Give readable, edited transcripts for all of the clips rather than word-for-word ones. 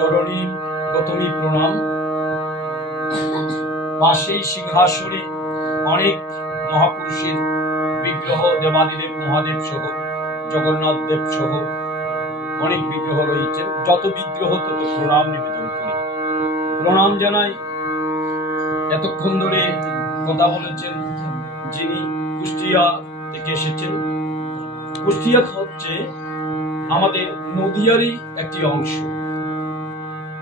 চরণে প্রথমে প্রণাম। পাশেই সিংহাসনে অনেক মহাপুরুষের বিগ্রহ, দেবাদিদেব মহাদেব সহ জগন্নাথ দেব সহ অনেক বিগ্রহ রয়েছে। যত বিগ্রহ তত প্রণাম নিবেদন করি, প্রণাম জানাই। এতক্ষণ ধরে কথা বলেছেন যিনি কুষ্টিয়া থেকে এসেছেন। কুষ্টিয়া হচ্ছে আমাদের নদিয়ারই একটি অংশ।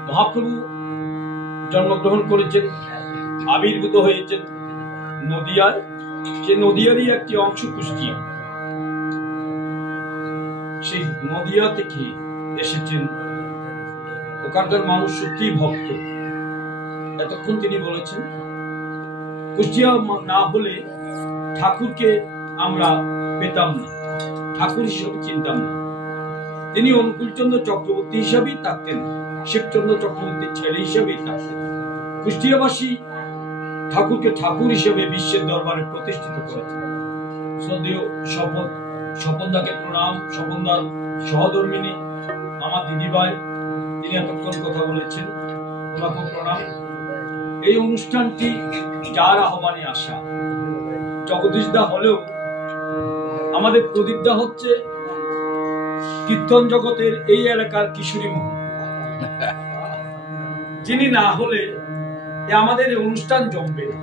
মহাপ্রভু জন্মগ্রহণ করেছেন, আবির্ভূত হয়েছেন নদিয়ায়। সে নদিয়ারই একটি অংশ কুষ্টিয়া। সেই নদিয়া থেকে এসেছেন। ওখানকার মানুষ সত্যি ভক্ত। এতক্ষণ তিনি বলেছেন কুষ্টিয়া না হলে ঠাকুরকে আমরা পেতাম না, ঠাকুর হিসেবে চিনতাম না। তিনি অনুকূলচন্দ্র চক্রবর্তী হিসাবেই থাকতেন, শিবচন্দ্র চক্রবর্তীর ছেলে হিসেবেই থাকতেন। কুষ্টিয়াবাসী ঠাকুরকে ঠাকুর হিসেবে বিশ্বের দরবারে প্রতিষ্ঠিত করেছেন। শ্রদ্ধেয় স্বপনদাকে প্রণাম। স্বপনদার সহধর্মিনী আমার দিদিভাই, তিনি এতক্ষণ কথা বলেছেন, ওনাকে প্রণাম। এই অনুষ্ঠানটি যার আহ্বানে আসা, জগদীশদা হলেও আমাদের প্রদীপদা হচ্ছে কীর্তন জগতের এই এলাকার কিশোরী মোহন। যিনি না হলে আমাদের এই অনুষ্ঠান জমবে না।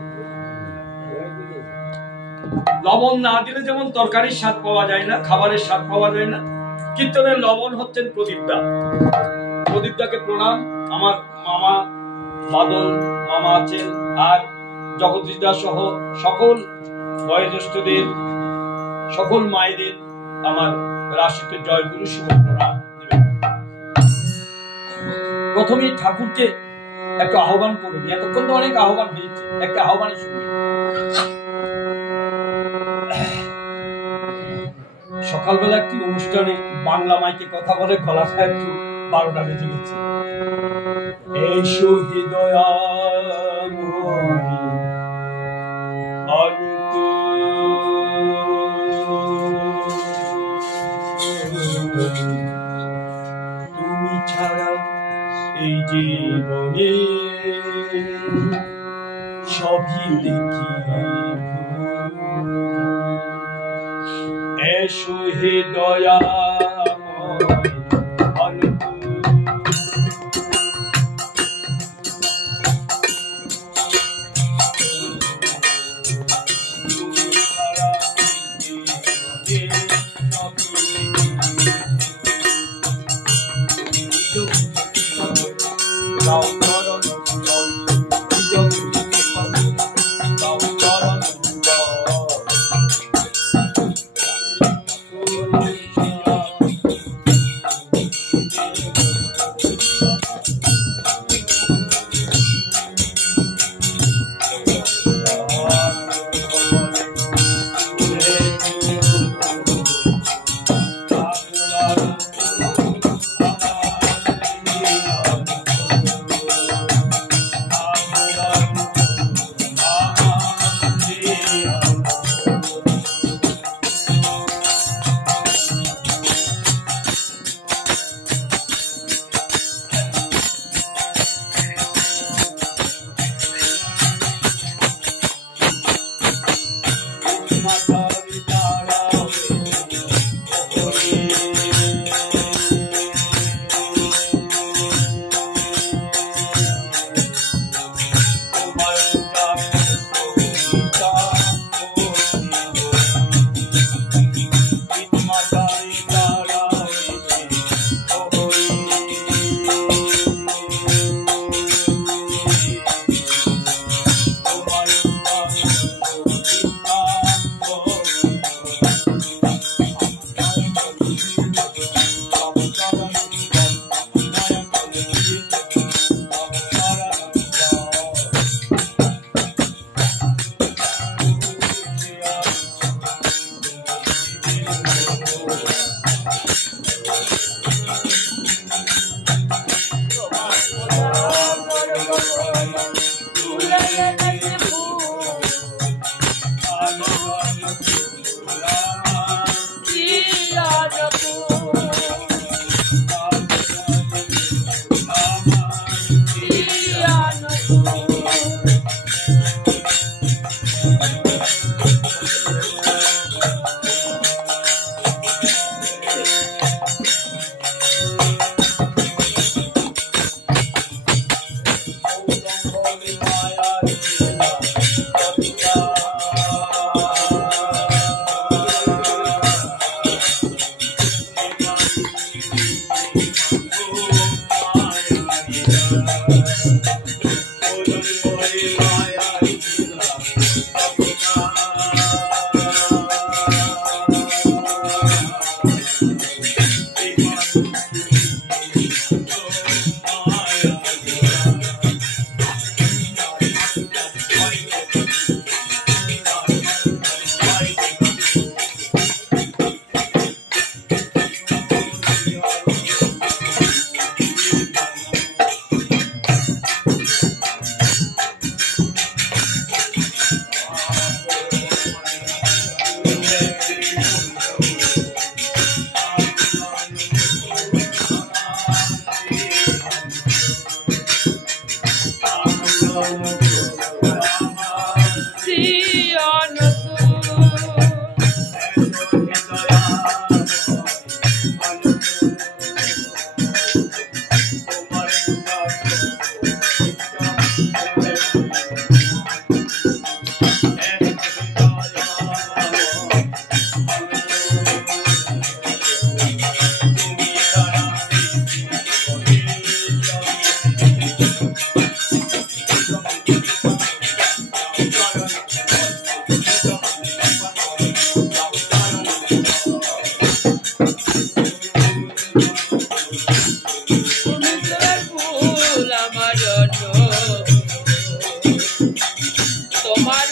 লবণ না দিলে যেমন তরকারির স্বাদ পাওয়া যায় না, খাবারের স্বাদ পাওয়া যায় না, কীর্তনের লবণ হচ্ছেন প্রদীপদা। প্রদীপদাকে প্রণাম। আমার মামা বাদল মামা আছেন, আর জগদীশদা সহ সকল বয়োজ্যেষ্ঠদের, সকল মায়েদের আমার রাশিত জয়গুরু শুভ প্রণাম। প্রথমেই ঠাকুরকে একটা আহ্বান করে দিই। এতক্ষণ তো অনেক আহ্বান হয়েছে, একটা আহ্বানই শুনি। সকালবেলা একটি অনুষ্ঠানে বাংলা মাইকে কথা বলে গলাটা একটু 12টা বেজে গেছে। এই তুমি ছাড়া এই জীবনে সবই দেখি, এসো হে দয়াময়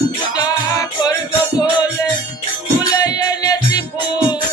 পূজা করব বলে ফুলে এনেছি ফুল